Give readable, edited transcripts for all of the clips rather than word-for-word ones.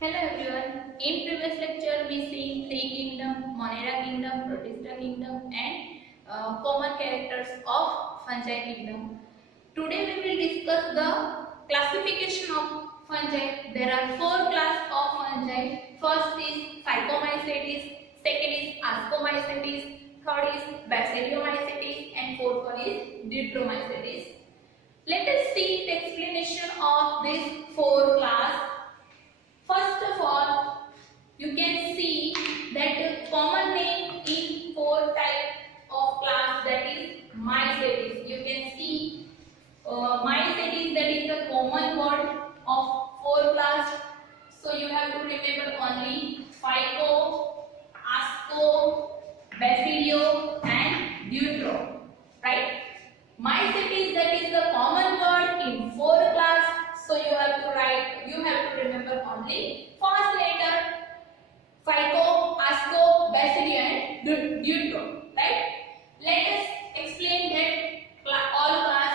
Hello everyone. In previous lecture, we see three kingdoms: Monera kingdom, Protista kingdom, and common characters of fungi kingdom. Today we will discuss the classification of fungi. There are four classes of fungi. First is Phycomycetes, second is Ascomycetes, third is Basidiomycetes, and fourth one is Diplomycetes. Let us see the explanation of these four classes. First of all, you can see that the common name in four types of class, that is Mycetes. You can see Mycetes, that is the common word of four class. So you have to remember only Phyco, Asco, Basilio, and Deutero, right? Mycetes, that is the common word in four class. So you have to remember only first letter Phyco, Asco, Basilio, and Deutero, right? Let us explain that all class.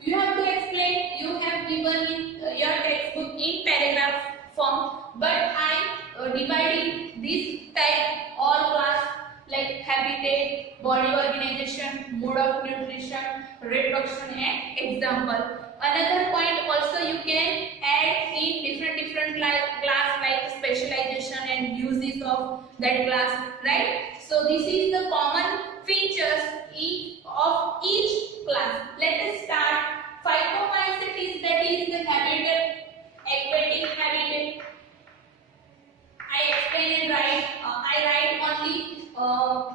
You have to explain. You have given in your textbook in paragraph form, but I dividing this type all class like habitat, body organization, mode of nutrition, reproduction, and example. Another point also you can add in different class like specialization and uses of that class, right? So this is the common features of each class. Let us start. Phycomycetes, that is the habitat, aquatic habitat. I explain and write. I write only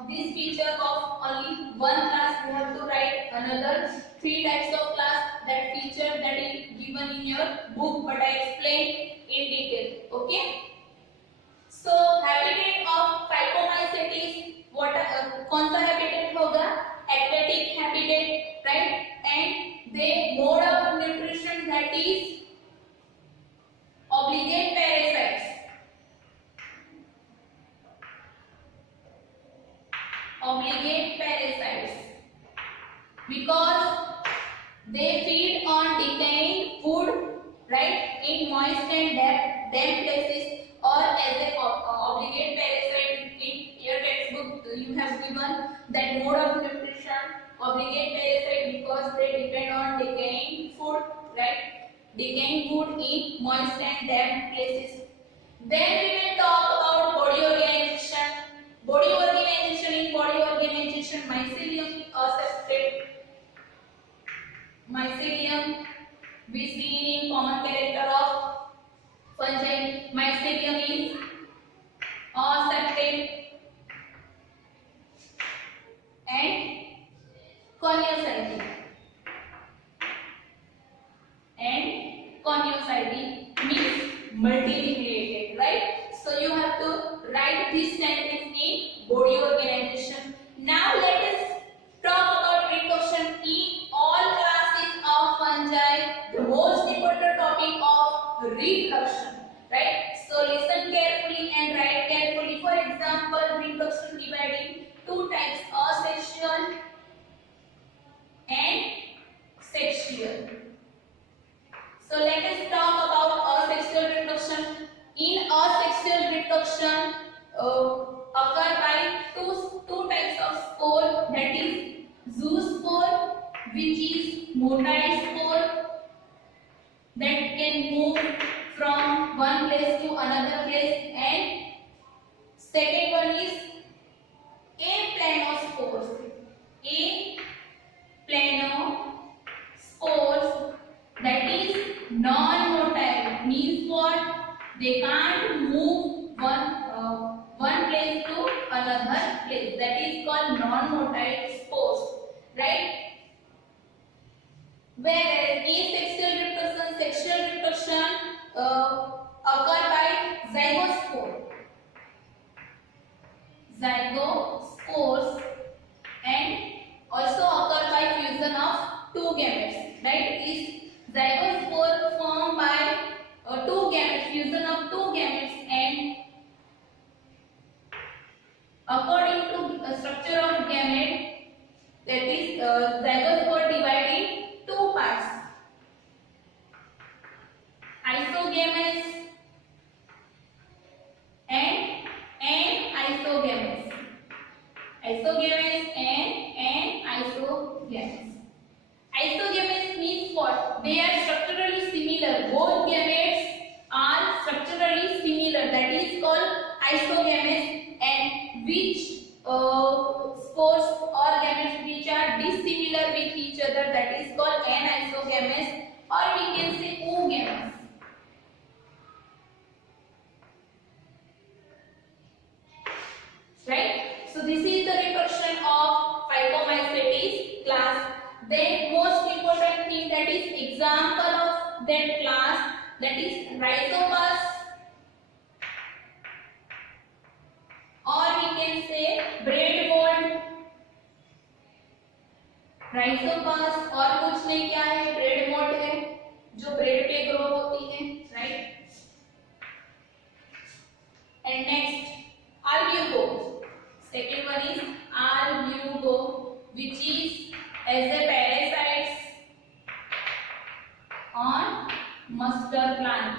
this feature of only one class. You have to write another three types of class. That feature that is given in your book, but I explain in detail. Okay. So habitat of Phycomycetes, what कौन सा habitat होगा? Aquatic habitat, right? And the mode of nutrition, that is obligate parasites. Obligate parasites, because they feed on decaying food, right, in moist and damp places, or as a obligate parasite in your textbook you have given that mode of nutrition, obligate parasite, because they depend on decaying food, right, decaying food in moist and damp places. Then we will talk about body organization. Body organization, in body organization, mycelium aseptate. Mycelium we see in common character of fungi. Mycelium is aseptate and coniocyte. And coniocyte means multinucleated, right? So you have to write this sentence in body organization. Now let us talk about reproduction. In all classes of fungi, the most important topic of reproduction, right? So listen carefully and write carefully. For example, reproduction divided in two types: asexual and sexual. So let us talk about asexual reproduction. In asexual reproduction occur by two types of spore, that is zoospore, which is motile spore that can move from one place to another place, and second one is aplanospores. Aplanospores, that is non-motile, means what? They can't move one place to another place. That is called non-motile spores, right? Whereas asexual reproduction, sexual reproduction occur by zygospore. Zygospores, and also occur by fusion of two gametes, right? Is zygospore formed by two gametes, fusion of two gametes, and according to the structure of gamete, that is zygospore divided in two parts. that class, that is Rhizopus, or we can say bread mold. Rhizopus और कुछ नहीं, क्या है, bread mould है जो bread पे grow होती है, right. And next Argugo. Second one is Argugo, which is as a parasites on mustard plant,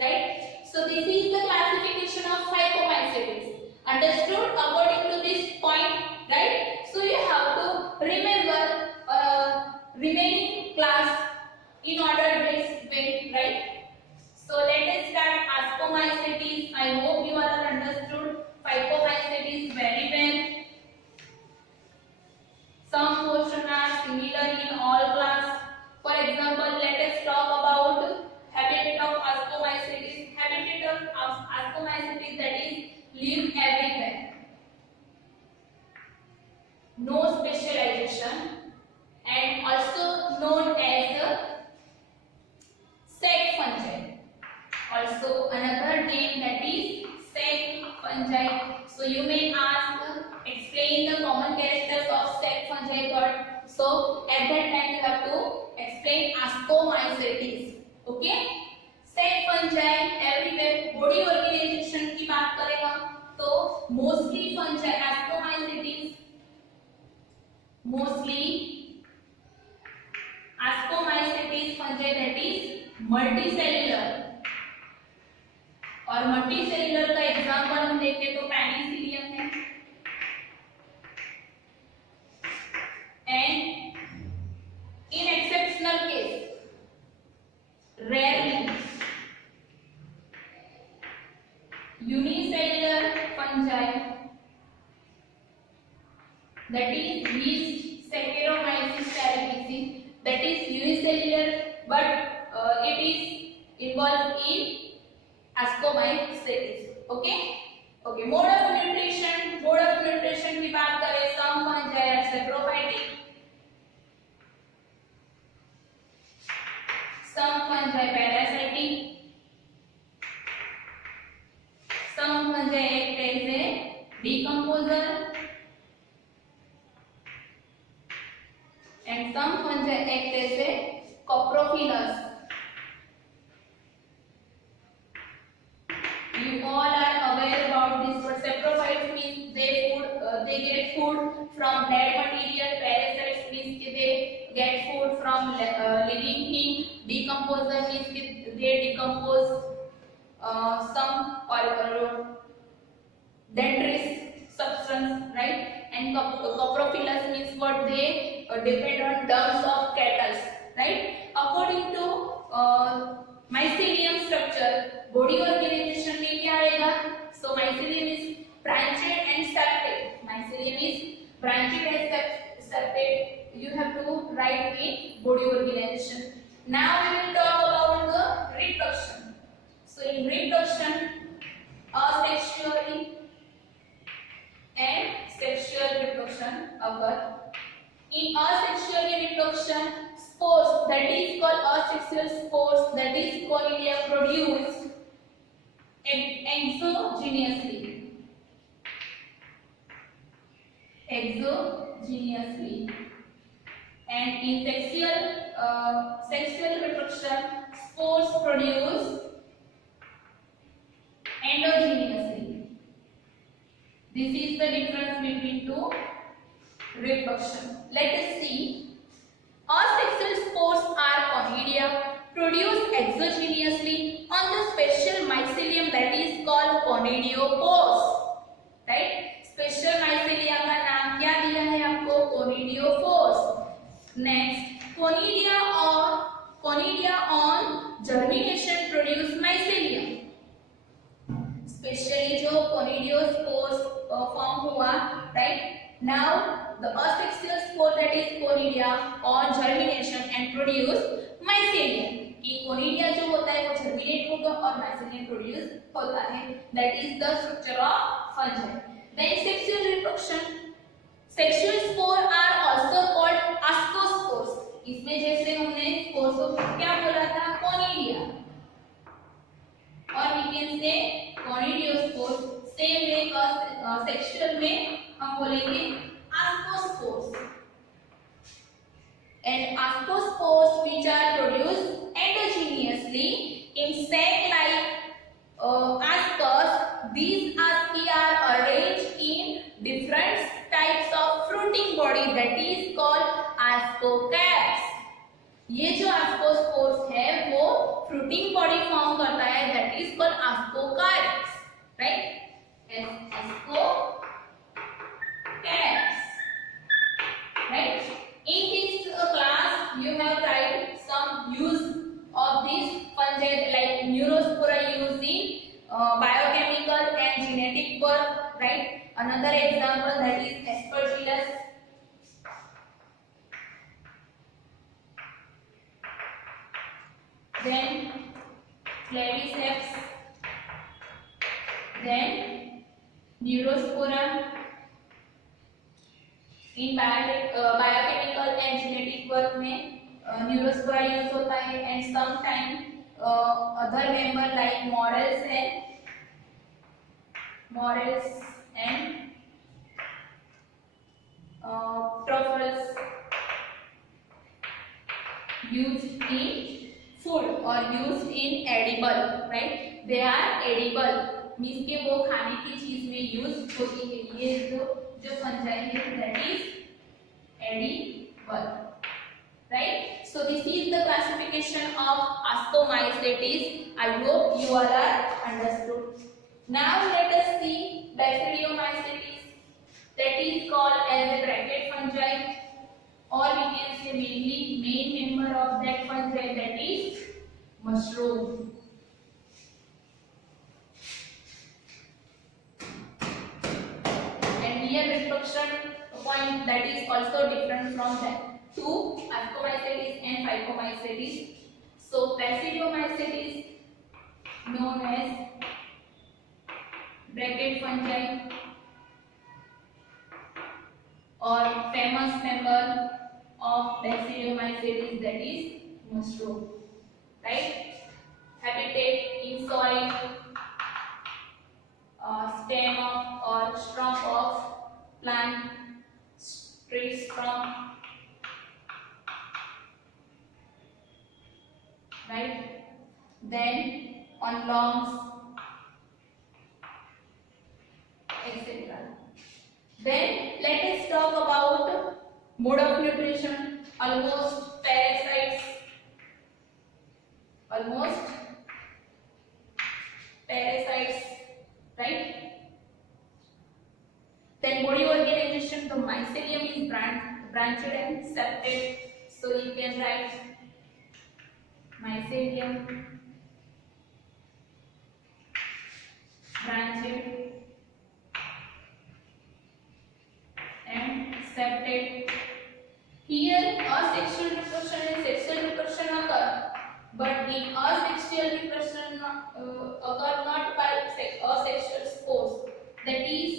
right. So this is the classification of Phycomycetes. Understood according to this point, right? So you have to remember remaining class in order this way, right? So let us start Ascomycetes. I hope you all have understood Phycomycetes very well. Some portion are similar in all class. For example, let us talk about habitat of Ascomycetes. Habitat of Ascomycetes, that is live everywhere. No specialization, and also known as sac fungi. Also another name, that is sac fungi. So you may ask, explain the common characters of sac fungi thought. So at that time you have to explain Ascomycetes. Okay, sac fungi everywhere. Body organization की बात करें हम तो mostly fungi Ascomycetes, mostly Ascomycetes fungi, that is multicellular. और multicellular का example हम देखें तो पेनिसिलियम है, and in exceptional case rarely unicellular fungi, that is yeast Saccharomyces cerevisiae, that is unicellular, but it is involved in Ascomycetes. Okay, okay. Mode of nutrition की बात करें, some fungi are saprophytic, some fungi parasitic, some fungi act as a decomposer, and some fungi act as a coprophilous. You all are aware about this, but saprophytes means they get food from dead material. Parasites means they get food from living thing. Decomposer means they decompose some or dendrous substance, right? And coprophilous means what, they depend on dung of cattle, right? According to mycelium structure, body organization में क्या आएगा? So mycelium is branched and septate. Mycelium is branched and septate. You have to write in body organization. Now we will talk about the reproduction. So in reproduction, asexually and sexual reproduction occur. In asexual reproduction, spores, that is called asexual spores, that is conidia, produced exogenously. And in sexual reproduction, spores produce endogenously. This is the difference between two reproduction. Let us see. Asexual spores are conidia, produced exogenously on the special mycelium that is called conidiophores. Right? Special mycelia का नाम क्या दिया है आपको? Conidiophores. Next, conidia on germination produce mycelium. Specially जो conidiophores form हुआ, right? Now the asexual spore, that is conidia, on germination and produce mycelium. कि conidia जो होता है वो germinate होगा और mycelium produce होता है. That is the structure of fungi. Then sexual reproduction. Sexual spores are also called ascospores. इसमें जैसे हमने स्पोर्स को क्या बोला था, कोनिडिया, और we can say conidiospores. Same way sexual में हम बोलेंगे ascospores, and ascospores which are produced endogenously in sac-like ascus. These asci are arranged in different types of fruiting body, that is called ascocarps. ये जो ascospores है वो fruiting body form करता है, that is called ascocarps, right? Ascocarps, right? In this class you have tried some use of this fungi like Neurospora used in biochemical and genetic work, right? Another example, that is Aspergillus. Then Claviceps, then Neurospora. In biochemical and genetic work में Neurospora use होता है, and some time other member like morels and truffles used in food or used in edible, right? They are edible, means के वो खाने की चीज में use होती है। ये जो फंजाई है that is edible, right? So this is the classification of ascomycetes. I hope you all are understood. Now let us see basidiomycetes, that is called as a bracket fungi, or we can say mainly main member of that fungi, that is mushroom. And here reproduction point that is also different from that two ascomycetes and phycomycetes. So basidiomycetes known as bracket fungi or famous member of basidiomycetes, that is mushroom, right? Habitat in soil, stem of or stump of plant, tree stump, right? Then on lawns, etc. Then let us talk about mode of nutrition. Almost parasites, right? Then body organization, the mycelium is branched and septate, so you can write mycelium, branched and septate. Here asexual reproduction and sexual reproduction occur, but in asexual reproduction occur not by asexual spores, that is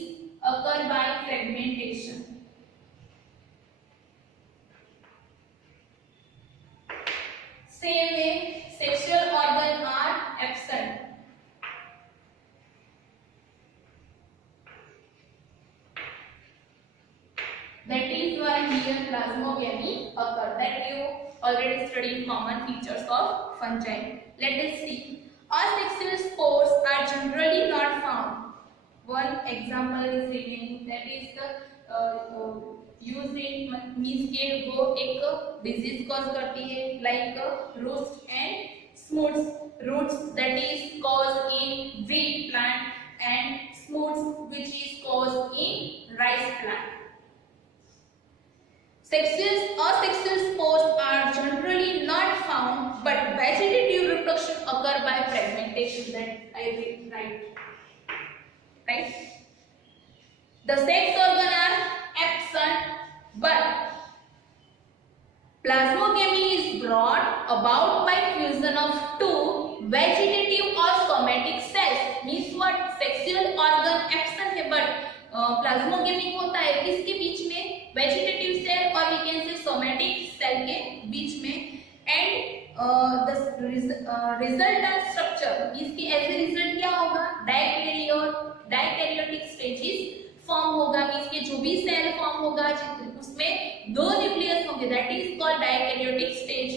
occur by fragmentation. Same way sexual organs are absent. That is why here plasmogamy occur, that you already studied common features of fungi. Let us see. Asexual spores are generally not found. One example is given, that is the used in means के वो एक disease cause करती है, like roots and smoots. Roots that is caused in wheat plant and smoots which is caused in rice plant. Asexual spores are generally not found, but vegetative reproduction occur by fragmentation, that I will write. Right? The sex organs are absent, but plasmogamy is brought about by fusion of two vegetative or somatic cells. Means what? Sexual organ absent है, but plasmogamy होता है किसके बीच में? Vegetative cell और we can say somatic cell के बीच में। एंड द रिजल्टेंट स्ट्रक्चर, इसकी एज ए रिजल्ट क्या होगा, डाइकैरियोटिक स्टेजेस फॉर्म होगा। मींस के जो भी सेल फॉर्म होगा उसमें दो न्यूक्लियस होंगे, that is called dikaryotic stage.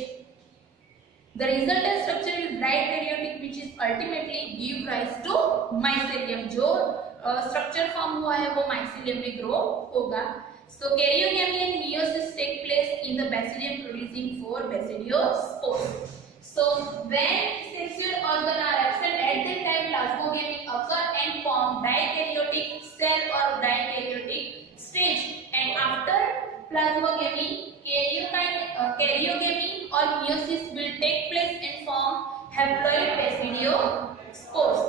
The resultant structure is dikaryotic, which is ultimately give rise to mycelium. जो structure form हुआ है वो mycelium में grow होगा. So karyogamy and meiosis take place in the basidium producing 4 basidiospores. So when sexual organ are absent, at that time plasmogamy occur and form dikaryotic cell or dikaryotic stage. And after plasmogamy, karyogamy or meiosis will take place and form haploid basidiospores.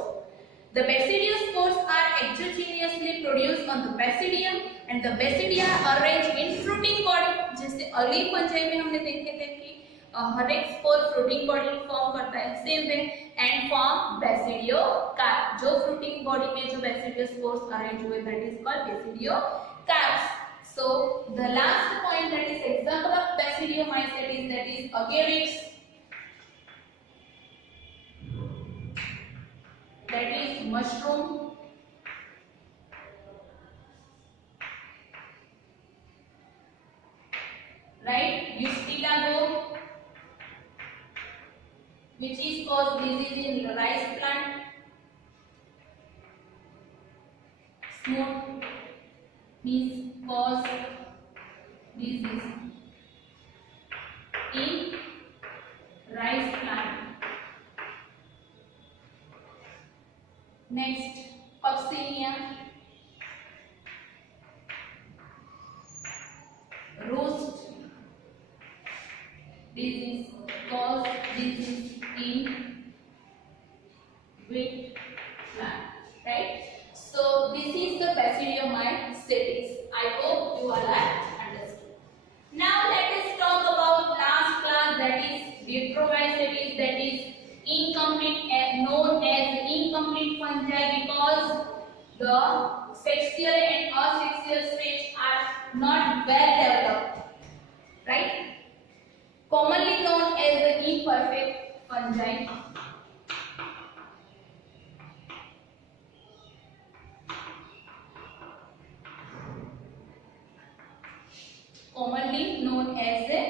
The basidiospores are exogenously produced on the basidium and the basidia arranged in fruiting body. जैसे early fungi में हमने देखे थे कि हर एक spore fruiting body form करता है, same way and form basidiocarp. जो फ्रूटिंग बॉडी में जो बेसिडियोस्पोर्स अरेंज हुए that is called basidiocarps. So the last point, that is example of basidiomycetes, that is agarix, that is mushroom, right, Ustilago, which is cause disease in rice plant, smooth means cause disease in rice plant. Next, Coccinia, roost disease, cause disease in wheat plant, right? So this is the basidiomycetes. I hope you all are understood. Now let us talk about last class, that is Deuteromycetes, that is incomplete, known as incomplete fungi because the sexual and asexual stage are not well developed, right? Commonly known as the imperfect fungi. Commonly known as the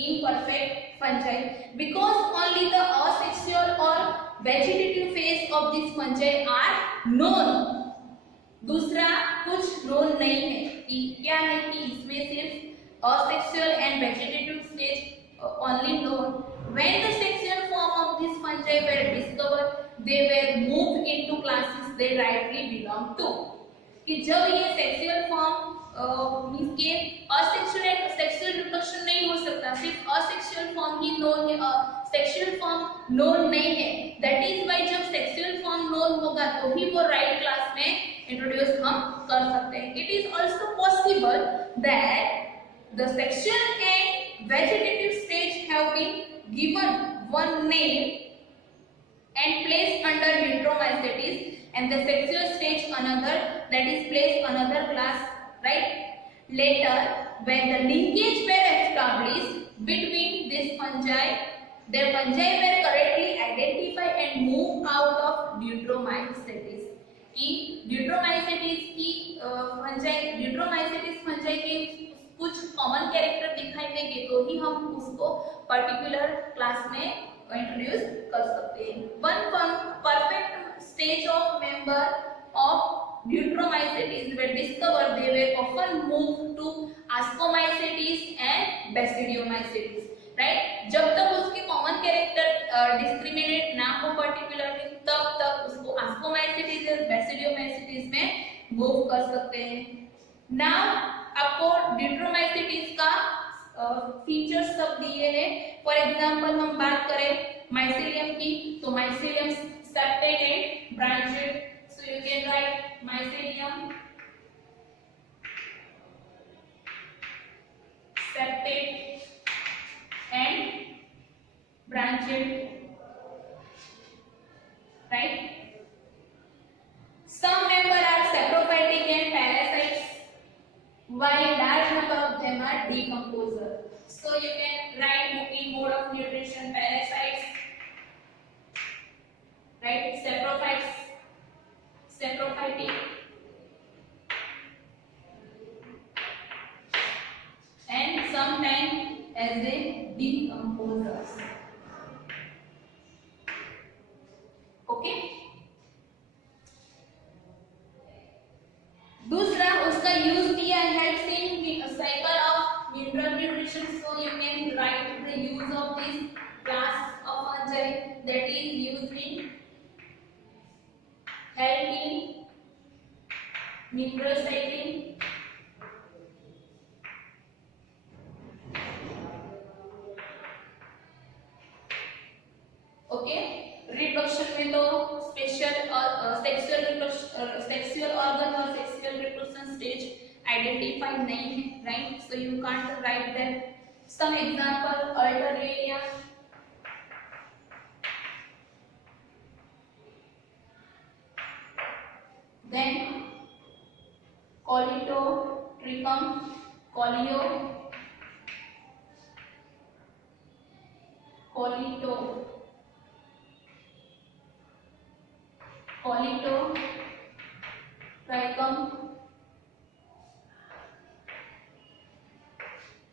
imperfect fungi because only the asexual or vegetative phase of this fungi are known. दूसरा कुछ known नहीं है कि क्या है कि इसमें सिर्फ asexual and vegetative stage only known. When the sexual form of this fungi were discovered, they were moved into classes they rightly belong to. कि जब ये sexual form मींस के असेक्सुअल एंड सेक्सुअल रिप्रोडक्शन नहीं हो सकता, सिर्फ asexual form ही known है, sexual form known नहीं है. दैट इज व्हाई जब सेक्सुअल फॉर्म नोन होगा तो ही वो राइट क्लास में इंट्रोड्यूस हम कर सकते हैं. It is also possible that the sexual and vegetative stage have been given one name and placed under Deuteromycetes and the sexual stage another, that is placed another class, right? Later when the linkage were established between this fungi, their fungi were correctly identified and moved out of Deuteromycetes. कि Deuteromycetes की Deuteromycetes fungi के कुछ common character दिखाई देंगे तो ही हम उसको particular class में इंट्रोड्यूस कर सकते हैं. One perfect stage of member of Deuteromycetes were discovered. They were often moved to Ascomycetes and Basidiomycetes, right? जब तक उसके कॉमन कैरेक्टर डिस्क्रिमिनेट ना हो पर्टिकुलरली तब तक उसको Ascomycetes और Basidiomycetes में मूव कर सकते हैं. नाउ आपको Deuteromycetes का फीचर्स सब दिए हैं. फॉर एग्जांपल हम बात करें माइसेलियम की तो mycelium septate and branched. So you can write mycelium septate and branched, right? Some members are saprophytic and parasites, while large number of nutrition, parasites, right? Saprophytic, and sometimes as a decomposers. Okay. दूसरा उसका use किया helps in cycle of mineral nutrition. So you can write the use of this class of fungi that is used in help in mineral cycling, okay. Reproduction में तो special sexual organ और sexual reproduction stage identified नहीं है, right? So you can't write that. Some example Alternaria, then Coleotrichum, Coleotrichum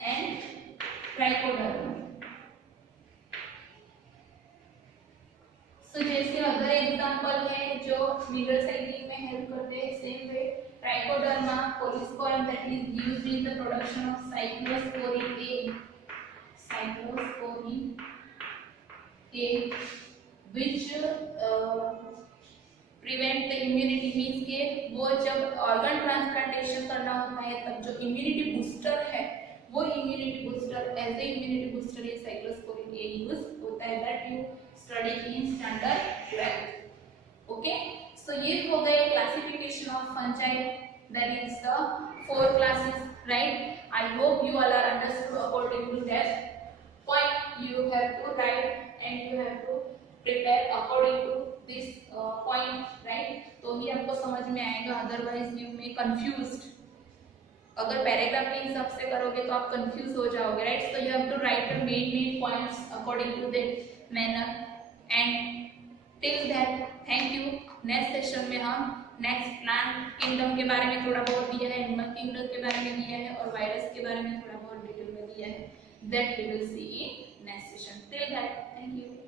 and Trichoderma. So जैसे other example है जो mineral cycling में help करते हैं, same way Trichoderma, polysporum that is used in the production of cyclosporin A which prevent the immunity, means के वो जब organ transplantation करना होता है तब जो इम्यूनिटी बूस्टर है वो immunity booster as a immunity booster ये साइक्लोस्पोरिन A यूज होता है. That you study in standard 12. Okay. So ये हो गए classification of fungi, that is the 4 classes, right? I hope you all are understood according to that point. You have to write and you have to prepare according to this point, right? तो ही आपको समझ में आएगा, otherwise you may confused. अगर paragraph के हिसाब से करोगे तो आप कंफ्यूज हो जाओगे, right? So you have to write the main points according to that manner. And till that thank you. Next session में हम नेक्स्ट प्लांट किंगडम के बारे में थोड़ा बहुत दिया है, एनिमल किंगडम के बारे में दिया है और वायरस के बारे में थोड़ा बहुत डिटेल में दिया है. That we will see in next session. Till that thank you.